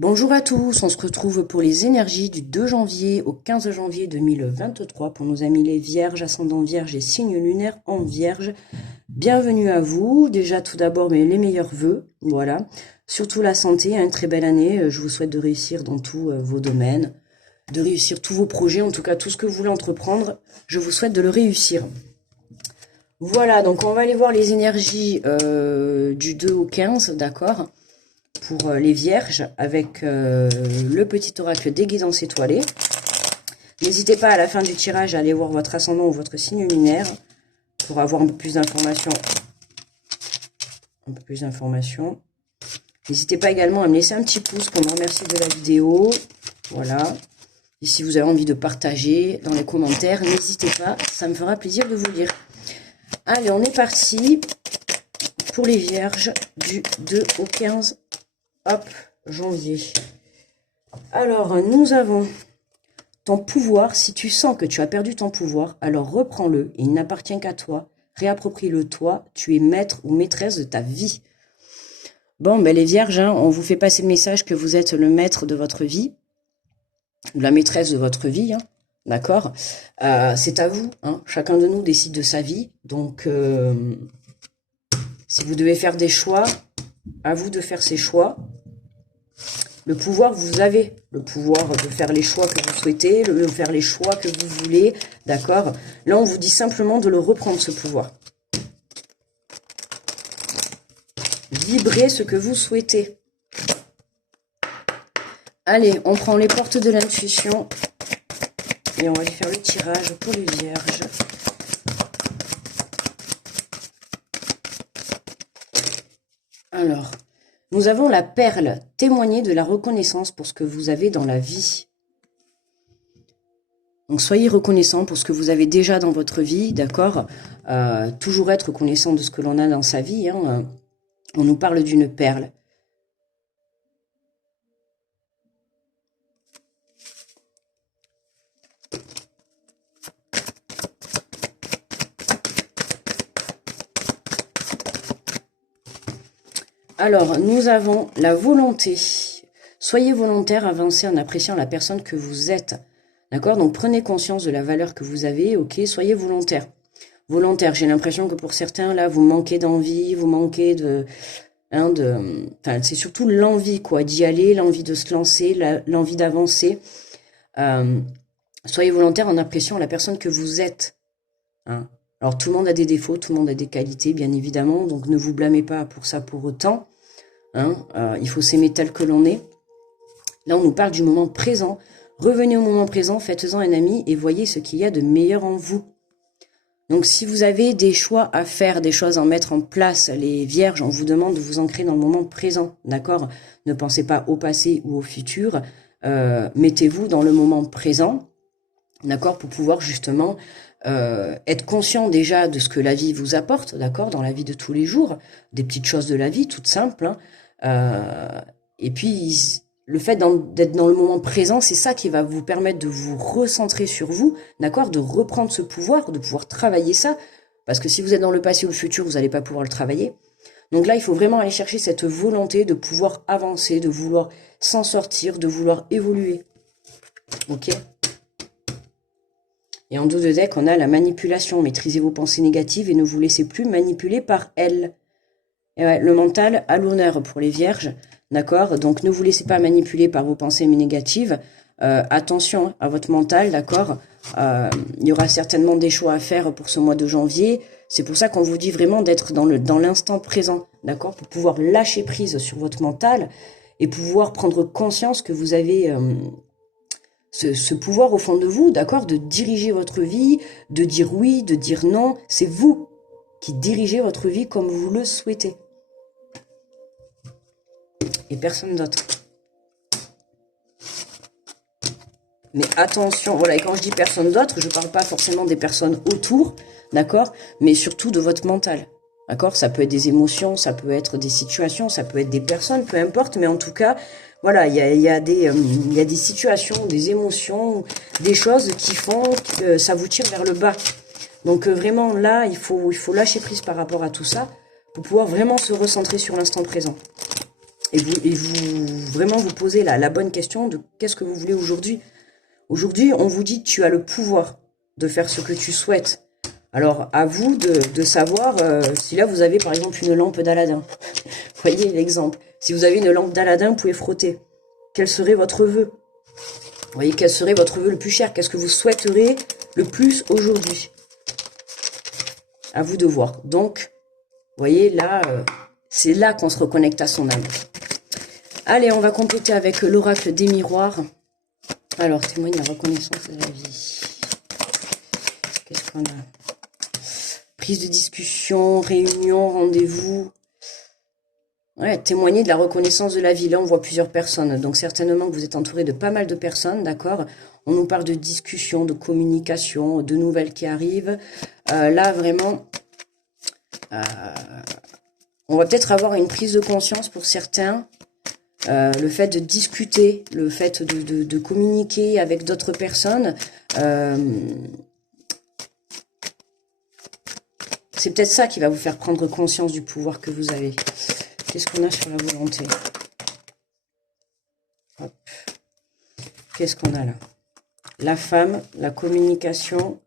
Bonjour à tous, on se retrouve pour les énergies du 2 janvier au 15 janvier 2023 pour nos amis les vierges, ascendant vierge et signe lunaire en vierge. Bienvenue à vous, déjà tout d'abord les meilleurs vœux, voilà. Surtout la santé, une très belle année, je vous souhaite de réussir dans tous vos domaines, de réussir tous vos projets, en tout cas tout ce que vous voulez entreprendre, je vous souhaite de le réussir. Voilà, donc on va aller voir les énergies du 2 au 15, d'accord, pour les vierges, avec le petit oracle des guidances étoilées. N'hésitez pas à la fin du tirage à aller voir votre ascendant ou votre signe lunaire pour avoir un peu plus d'informations. N'hésitez pas également à me laisser un petit pouce pour me remercier de la vidéo. Voilà. Et si vous avez envie de partager dans les commentaires, n'hésitez pas, ça me fera plaisir de vous lire. Allez, on est parti pour les vierges du 2 au 15 janvier. Alors, nous avons ton pouvoir. Si tu sens que tu as perdu ton pouvoir, alors reprends-le. Il n'appartient qu'à toi. Réapproprie-le toi. Tu es maître ou maîtresse de ta vie. Bon, ben les vierges, hein, on vous fait passer le message que vous êtes le maître de votre vie. Ou la maîtresse de votre vie, hein, d'accord. C'est à vous. Hein, chacun de nous décide de sa vie. Donc, si vous devez faire des choix, à vous de faire ces choix. Le pouvoir, vous avez le pouvoir de faire les choix que vous souhaitez, de faire les choix que vous voulez, d'accord? Là, on vous dit simplement de le reprendre, ce pouvoir. Vibrez ce que vous souhaitez. Allez, on prend les portes de l'intuition et on va aller faire le tirage pour les vierges. Alors... nous avons la perle, témoigner de la reconnaissance pour ce que vous avez dans la vie. Donc soyez reconnaissant pour ce que vous avez déjà dans votre vie, d'accord, toujours être reconnaissant de ce que l'on a dans sa vie. Hein. On nous parle d'une perle. Alors, nous avons la volonté. Soyez volontaire, avancez en appréciant la personne que vous êtes. D'accord? Donc, prenez conscience de la valeur que vous avez. Ok, soyez volontaire. Volontaire, j'ai l'impression que pour certains, là, vous manquez d'envie, vous manquez de... Hein, enfin, c'est surtout l'envie, quoi, d'y aller, l'envie de se lancer, l'envie d'avancer. Soyez volontaire en appréciant la personne que vous êtes. Hein? Alors, tout le monde a des défauts, tout le monde a des qualités, bien évidemment. Donc, ne vous blâmez pas pour ça pour autant. Hein, il faut s'aimer tel que l'on est. Là, on nous parle du moment présent. Revenez au moment présent, faites-en un ami et voyez ce qu'il y a de meilleur en vous. Donc, si vous avez des choix à faire, des choses à mettre en place, les vierges, on vous demande de vous ancrer dans le moment présent. D'accord? Ne pensez pas au passé ou au futur. Mettez-vous dans le moment présent. D'accord? Pour pouvoir justement être conscient déjà de ce que la vie vous apporte, d'accord, dans la vie de tous les jours, des petites choses de la vie, toutes simples. Hein. Et puis, le fait d'être dans le moment présent, c'est ça qui va vous permettre de vous recentrer sur vous, d'accord, de reprendre ce pouvoir, de pouvoir travailler ça, parce que si vous êtes dans le passé ou le futur, vous n'allez pas pouvoir le travailler. Donc là, il faut vraiment aller chercher cette volonté de pouvoir avancer, de vouloir s'en sortir, de vouloir évoluer. Ok ? Et en dos de deck, on a la manipulation. Maîtrisez vos pensées négatives et ne vous laissez plus manipuler par elles. Et ouais, le mental à l'honneur pour les vierges. D'accord? Donc, ne vous laissez pas manipuler par vos pensées négatives. Attention à votre mental, d'accord? Il y aura certainement des choix à faire pour ce mois de janvier. C'est pour ça qu'on vous dit vraiment d'être dans l'instant présent, d'accord? Pour pouvoir lâcher prise sur votre mental et pouvoir prendre conscience que vous avez... ce pouvoir au fond de vous, d'accord, de diriger votre vie, de dire oui, de dire non. C'est vous qui dirigez votre vie comme vous le souhaitez. Et personne d'autre. Mais attention, voilà, et quand je dis personne d'autre, je ne parle pas forcément des personnes autour, d'accord, mais surtout de votre mental. D'accord? Ça peut être des émotions, ça peut être des situations, ça peut être des personnes, peu importe, mais en tout cas... Voilà, il y a des situations, des émotions, des choses qui font que ça vous tire vers le bas. Donc vraiment là, il faut lâcher prise par rapport à tout ça pour pouvoir vraiment se recentrer sur l'instant présent. vraiment vous posez la bonne question de qu'est-ce que vous voulez aujourd'hui. Aujourd'hui, on vous dit que tu as le pouvoir de faire ce que tu souhaites. Alors, à vous de savoir si là, vous avez par exemple une lampe d'Aladin. Vous voyez l'exemple. Si vous avez une lampe d'Aladin, vous pouvez frotter. Quel serait votre vœu? Vous voyez, quel serait votre vœu le plus cher? Qu'est-ce que vous souhaiteriez le plus aujourd'hui? À vous de voir. Donc, vous voyez, là, c'est là qu'on se reconnecte à son âme. Allez, on va compléter avec l'oracle des miroirs. Alors, témoigne la reconnaissance de la vie. Qu'est-ce qu'on a? Prise de discussion, réunion, rendez-vous. Ouais, témoigner de la reconnaissance de la vie. Là, on voit plusieurs personnes. Donc, certainement que vous êtes entouré de pas mal de personnes, d'accord? On nous parle de discussion, de communication, de nouvelles qui arrivent. Là, vraiment, on va peut-être avoir une prise de conscience pour certains. Le fait de discuter, le fait de communiquer avec d'autres personnes, c'est peut-être ça qui va vous faire prendre conscience du pouvoir que vous avez. Qu'est-ce qu'on a sur la volonté? Qu'est-ce qu'on a là? La femme, la communication,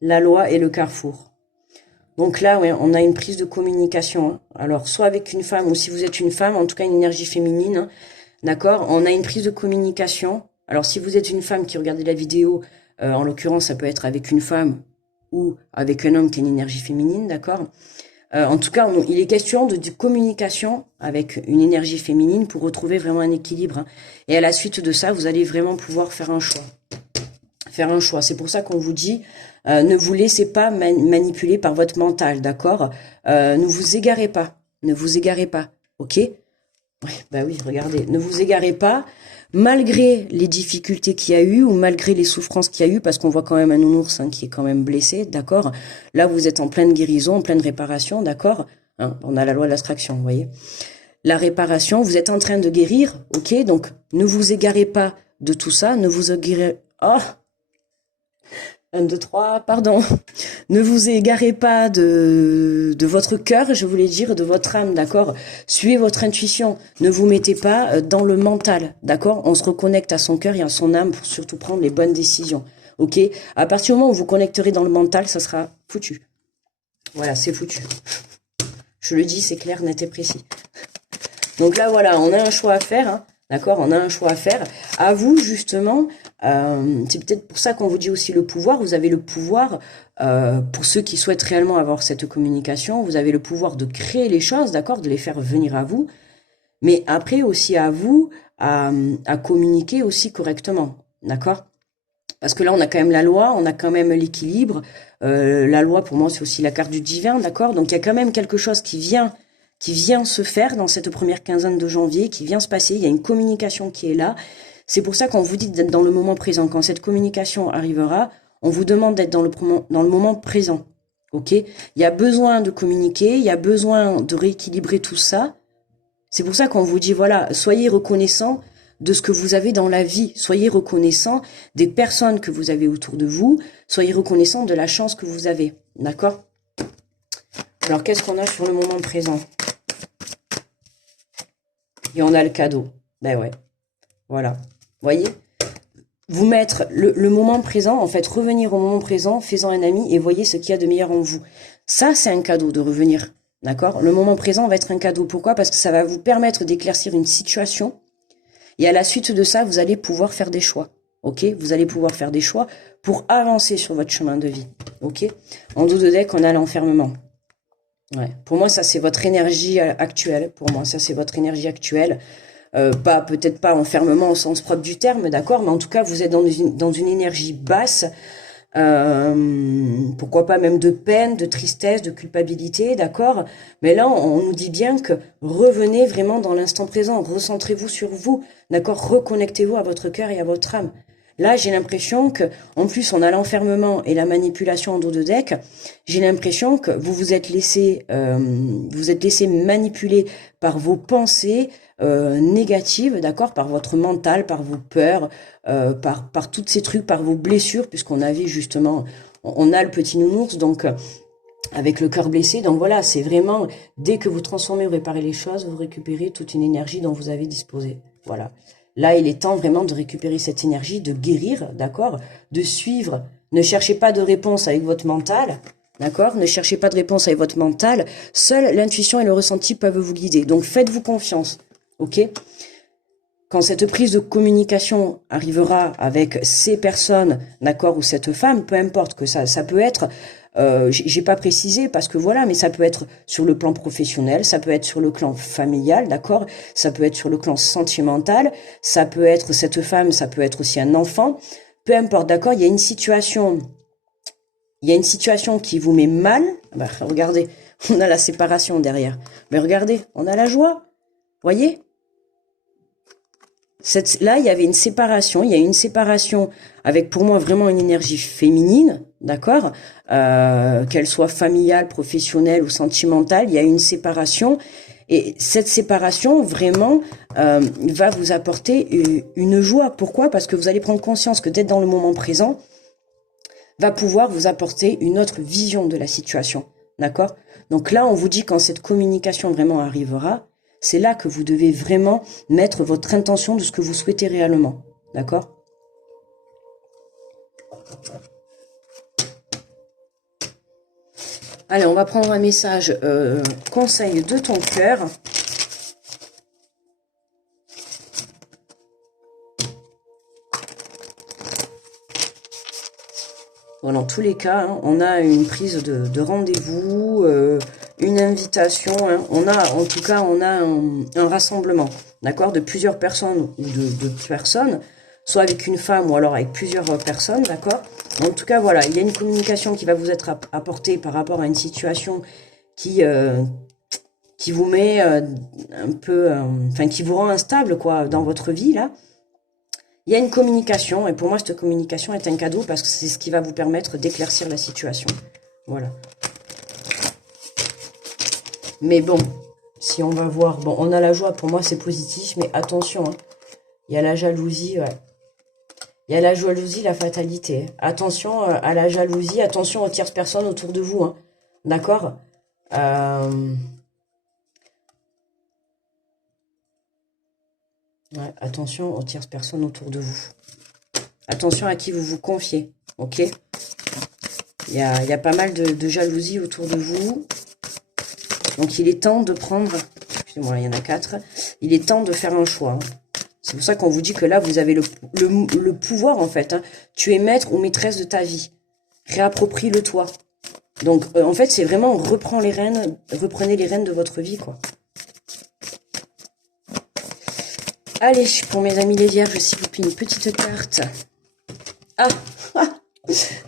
la loi et le carrefour. Donc là, ouais, on a une prise de communication. Hein. Alors, soit avec une femme, ou si vous êtes une femme, en tout cas une énergie féminine, hein, d'accord? On a une prise de communication. Alors, si vous êtes une femme qui regardez la vidéo, en l'occurrence, ça peut être avec une femme ou avec un homme qui a une énergie féminine, d'accord? En tout cas, il est question de communication avec une énergie féminine pour retrouver vraiment un équilibre. Hein. Et à la suite de ça, vous allez vraiment pouvoir faire un choix. Faire un choix. C'est pour ça qu'on vous dit, ne vous laissez pas manipuler par votre mental, d'accord? Ne vous égarez pas. Ne vous égarez pas, ok? Ouais, bah oui, regardez. Ne vous égarez pas, malgré les difficultés qu'il y a eu ou malgré les souffrances qu'il y a eu, parce qu'on voit quand même un nounours hein, qui est quand même blessé, d'accord? Là, vous êtes en pleine guérison, en pleine réparation, d'accord? Hein, on a la loi de l'attraction, vous voyez? La réparation, vous êtes en train de guérir, ok? Donc, ne vous égarez pas de tout ça, ne vous égarez... Oh! 1, 2, 3, pardon. Ne vous égarez pas de votre cœur, je voulais dire, de votre âme, d'accord? Suivez votre intuition. Ne vous mettez pas dans le mental, d'accord? On se reconnecte à son cœur et à son âme pour surtout prendre les bonnes décisions, ok? À partir du moment où vous connecterez dans le mental, ça sera foutu. Voilà, c'est foutu. Je le dis, c'est clair, net et précis. Donc là, voilà, on a un choix à faire, hein, d'accord? On a un choix à faire. À vous, justement... c'est peut-être pour ça qu'on vous dit aussi le pouvoir. Vous avez le pouvoir, pour ceux qui souhaitent réellement avoir cette communication, vous avez le pouvoir de créer les choses, d'accord, de les faire venir à vous, mais après aussi à vous à communiquer aussi correctement, d'accord? Parce que là, on a quand même la loi, on a quand même l'équilibre. La loi, pour moi, c'est aussi la carte du divin, d'accord? Donc, il y a quand même quelque chose qui vient se faire dans cette première quinzaine de janvier, qui vient se passer. Il y a une communication qui est là. C'est pour ça qu'on vous dit d'être dans le moment présent. Quand cette communication arrivera, on vous demande d'être dans le moment présent. Ok? Il y a besoin de communiquer, il y a besoin de rééquilibrer tout ça. C'est pour ça qu'on vous dit, voilà, soyez reconnaissant de ce que vous avez dans la vie. Soyez reconnaissant des personnes que vous avez autour de vous. Soyez reconnaissant de la chance que vous avez. D'accord? Alors, qu'est-ce qu'on a sur le moment présent? Et on a le cadeau. Ben ouais. Voilà. Voyez, vous mettre le moment présent, en fait, revenir au moment présent, faisant un ami et voyez ce qu'il y a de meilleur en vous. Ça, c'est un cadeau de revenir, d'accord? Le moment présent va être un cadeau. Pourquoi? Parce que ça va vous permettre d'éclaircir une situation et à la suite de ça, vous allez pouvoir faire des choix, ok? Vous allez pouvoir faire des choix pour avancer sur votre chemin de vie, ok? En dos de deck, on a l'enfermement. Ouais. Pour moi, ça, c'est votre énergie actuelle. Pour moi, ça, c'est votre énergie actuelle. Peut-être pas enfermement au sens propre du terme, d'accord, mais en tout cas vous êtes dans une énergie basse, pourquoi pas même de peine, de tristesse, de culpabilité, d'accord, mais là on nous dit bien que revenez vraiment dans l'instant présent, recentrez-vous sur vous, d'accord, reconnectez-vous à votre cœur et à votre âme. Là, j'ai l'impression que, en plus, on a l'enfermement et la manipulation en dos de deck. J'ai l'impression que vous vous êtes laissé manipuler par vos pensées négatives, d'accord, par votre mental, par vos peurs, par tous ces trucs, par vos blessures, puisqu'on avait justement, on a le petit nounours, donc avec le cœur blessé. Donc voilà, c'est vraiment, dès que vous transformez ou réparez les choses, vous récupérez toute une énergie dont vous avez disposé. Voilà. Là, il est temps vraiment de récupérer cette énergie, de guérir, d'accord? De suivre. Ne cherchez pas de réponse avec votre mental, d'accord? Ne cherchez pas de réponse avec votre mental. Seule l'intuition et le ressenti peuvent vous guider. Donc faites-vous confiance, ok? Quand cette prise de communication arrivera avec ces personnes, d'accord, ou cette femme, peu importe que ça peut être, j'ai pas précisé parce que voilà, mais ça peut être sur le plan professionnel, ça peut être sur le plan familial, d'accord, ça peut être sur le plan sentimental, ça peut être cette femme, ça peut être aussi un enfant, peu importe, d'accord, il y a une situation qui vous met mal, bah, regardez, on a la séparation derrière, mais regardez, on a la joie, voyez? Là, il y avait une séparation, il y a une séparation avec pour moi vraiment une énergie féminine, d'accord, qu'elle soit familiale, professionnelle ou sentimentale, il y a une séparation et cette séparation vraiment va vous apporter une joie. Pourquoi? Parce que vous allez prendre conscience que d'être dans le moment présent va pouvoir vous apporter une autre vision de la situation, d'accord? Donc là, on vous dit quand cette communication vraiment arrivera, c'est là que vous devez vraiment mettre votre intention de ce que vous souhaitez réellement. D'accord? Allez, on va prendre un message conseil de ton cœur. Bon, dans tous les cas, hein, on a une prise de rendez-vous, une invitation. Hein. En tout cas, on a un rassemblement, d'accord, de plusieurs personnes ou de personnes, soit avec une femme ou alors avec plusieurs personnes, d'accord. En tout cas, voilà, il y a une communication qui va vous être apportée par rapport à une situation qui vous met un peu, enfin, qui vous rend instable, quoi, dans votre vie, là. Il y a une communication, et pour moi, cette communication est un cadeau parce que c'est ce qui va vous permettre d'éclaircir la situation. Voilà. Mais bon, si on va voir... Bon, on a la joie, pour moi, c'est positif, mais attention, hein. Il y a la jalousie, ouais. Il y a la jalousie, la fatalité. Attention à la jalousie, attention aux tierces personnes autour de vous, hein. D'accord? Ouais, attention aux tierces personnes autour de vous. Attention à qui vous vous confiez, ok? Il y a pas mal de jalousie autour de vous. Donc il est temps de prendre... Excusez-moi, il y en a 4. Il est temps de faire un choix. Hein. C'est pour ça qu'on vous dit que là, vous avez le pouvoir, en fait. Hein. Tu es maître ou maîtresse de ta vie. Réapproprie-le toi. Donc, en fait, c'est vraiment reprenez les rênes de votre vie, quoi. Allez, pour mes amis les vierges, s'il vous plaît, une petite carte. Ah,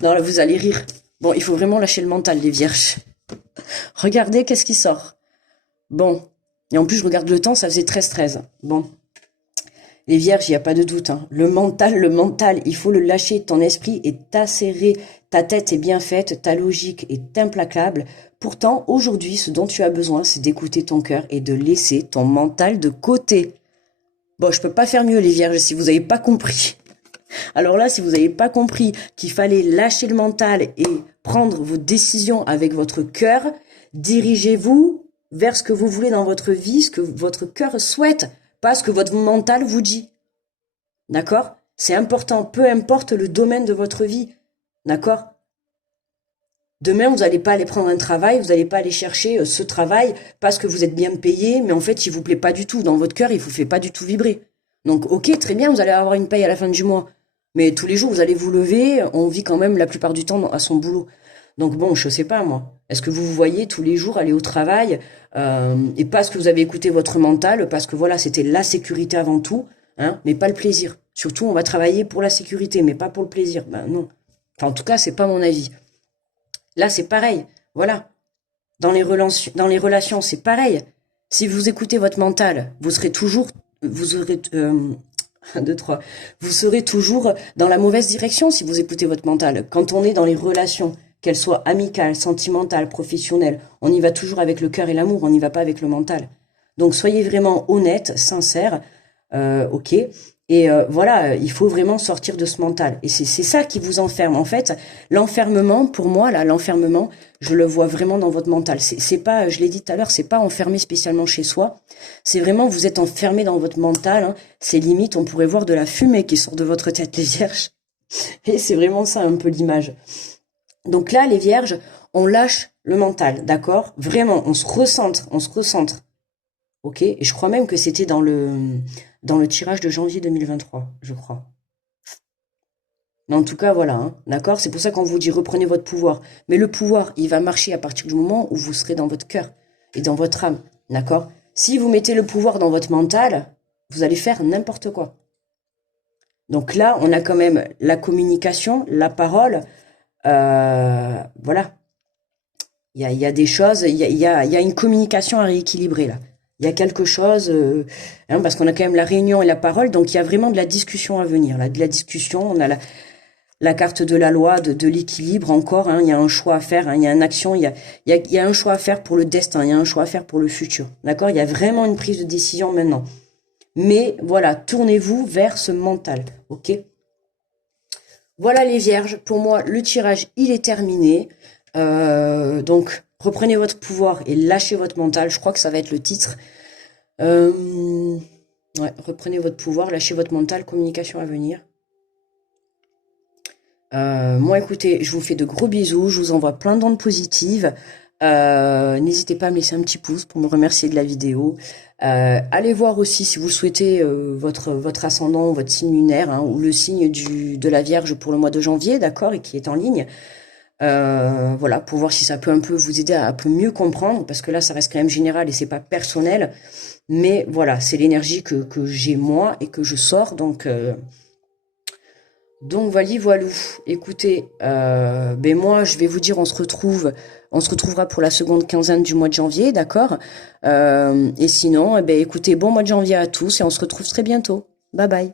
non, là, vous allez rire. Bon, il faut vraiment lâcher le mental, les vierges. Regardez, qu'est-ce qui sort. Bon, et en plus, je regarde le temps, ça faisait 13-13. Bon, les vierges, il n'y a pas de doute. Hein. Le mental, il faut le lâcher. Ton esprit est acéré, ta tête est bien faite, ta logique est implacable. Pourtant, aujourd'hui, ce dont tu as besoin, c'est d'écouter ton cœur et de laisser ton mental de côté. Bon, je peux pas faire mieux, les vierges, si vous n'avez pas compris. Alors là, si vous n'avez pas compris qu'il fallait lâcher le mental et prendre vos décisions avec votre cœur, dirigez-vous vers ce que vous voulez dans votre vie, ce que votre cœur souhaite, pas ce que votre mental vous dit. D'accord? C'est important, peu importe le domaine de votre vie. D'accord? Demain, vous n'allez pas aller prendre un travail, vous n'allez pas aller chercher ce travail parce que vous êtes bien payé, mais en fait, il vous plaît pas du tout. Dans votre cœur, il vous fait pas du tout vibrer. Donc, ok, très bien, vous allez avoir une paye à la fin du mois. Mais tous les jours, vous allez vous lever, on vit quand même la plupart du temps à son boulot. Donc bon, je sais pas moi. Est-ce que vous vous voyez tous les jours aller au travail et parce que vous avez écouté votre mental, parce que voilà, c'était la sécurité avant tout, hein, mais pas le plaisir. Surtout, on va travailler pour la sécurité, mais pas pour le plaisir. Ben non. Enfin, en tout cas, c'est pas mon avis. Là, c'est pareil. Voilà. Dans les relations, c'est pareil. Si vous écoutez votre mental, vous serez toujours, vous aurez, 1, 2, 3, vous serez toujours dans la mauvaise direction si vous écoutez votre mental. Quand on est dans les relations, qu'elles soient amicales, sentimentales, professionnelles, on y va toujours avec le cœur et l'amour, on n'y va pas avec le mental. Donc soyez vraiment honnête, sincère, ok. Et voilà, il faut vraiment sortir de ce mental. Et c'est ça qui vous enferme. En fait, l'enfermement, pour moi, là, l'enfermement, je le vois vraiment dans votre mental. C'est pas, je l'ai dit tout à l'heure, c'est pas enfermé spécialement chez soi. C'est vraiment, vous êtes enfermé dans votre mental. Hein. C'est limite, on pourrait voir de la fumée qui sort de votre tête, les vierges. Et c'est vraiment ça un peu l'image. Donc là, les vierges, on lâche le mental, d'accord? Vraiment, on se recentre, on se recentre. Ok? Et je crois même que c'était dans le tirage de janvier 2023, je crois. Mais en tout cas, voilà, hein, d'accord? C'est pour ça qu'on vous dit reprenez votre pouvoir. Mais le pouvoir, il va marcher à partir du moment où vous serez dans votre cœur et dans votre âme, d'accord? Si vous mettez le pouvoir dans votre mental, vous allez faire n'importe quoi. Donc là, on a quand même la communication, la parole, voilà. Il y a des choses, il y a une communication à rééquilibrer là. Il y a quelque chose, hein, parce qu'on a quand même la réunion et la parole, donc il y a vraiment de la discussion à venir, là, de la discussion. On a la carte de la loi, de l'équilibre encore. Hein, il y a un choix à faire, hein, il y a une action, il y a un choix à faire pour le destin, il y a un choix à faire pour le futur. D'accord? Il y a vraiment une prise de décision maintenant. Mais voilà, tournez-vous vers ce mental, ok? Voilà les vierges, pour moi le tirage il est terminé. Donc reprenez votre pouvoir et lâchez votre mental, je crois que ça va être le titre. Ouais, reprenez votre pouvoir, lâchez votre mental, communication à venir. Moi écoutez, je vous fais de gros bisous, je vous envoie plein d'ondes positives. N'hésitez pas à me laisser un petit pouce pour me remercier de la vidéo. Allez voir aussi si vous souhaitez votre ascendant, votre signe lunaire, hein, ou le signe de la Vierge pour le mois de janvier, d'accord, et qui est en ligne. Voilà, pour voir si ça peut un peu vous aider à un peu mieux comprendre, parce que là, ça reste quand même général et c'est pas personnel. Mais voilà, c'est l'énergie que j'ai moi et que je sors, donc voilou. Écoutez, ben moi je vais vous dire, on se retrouvera pour la seconde quinzaine du mois de janvier, d'accord? Et sinon, eh ben écoutez, bon mois de janvier à tous et on se retrouve très bientôt. Bye bye.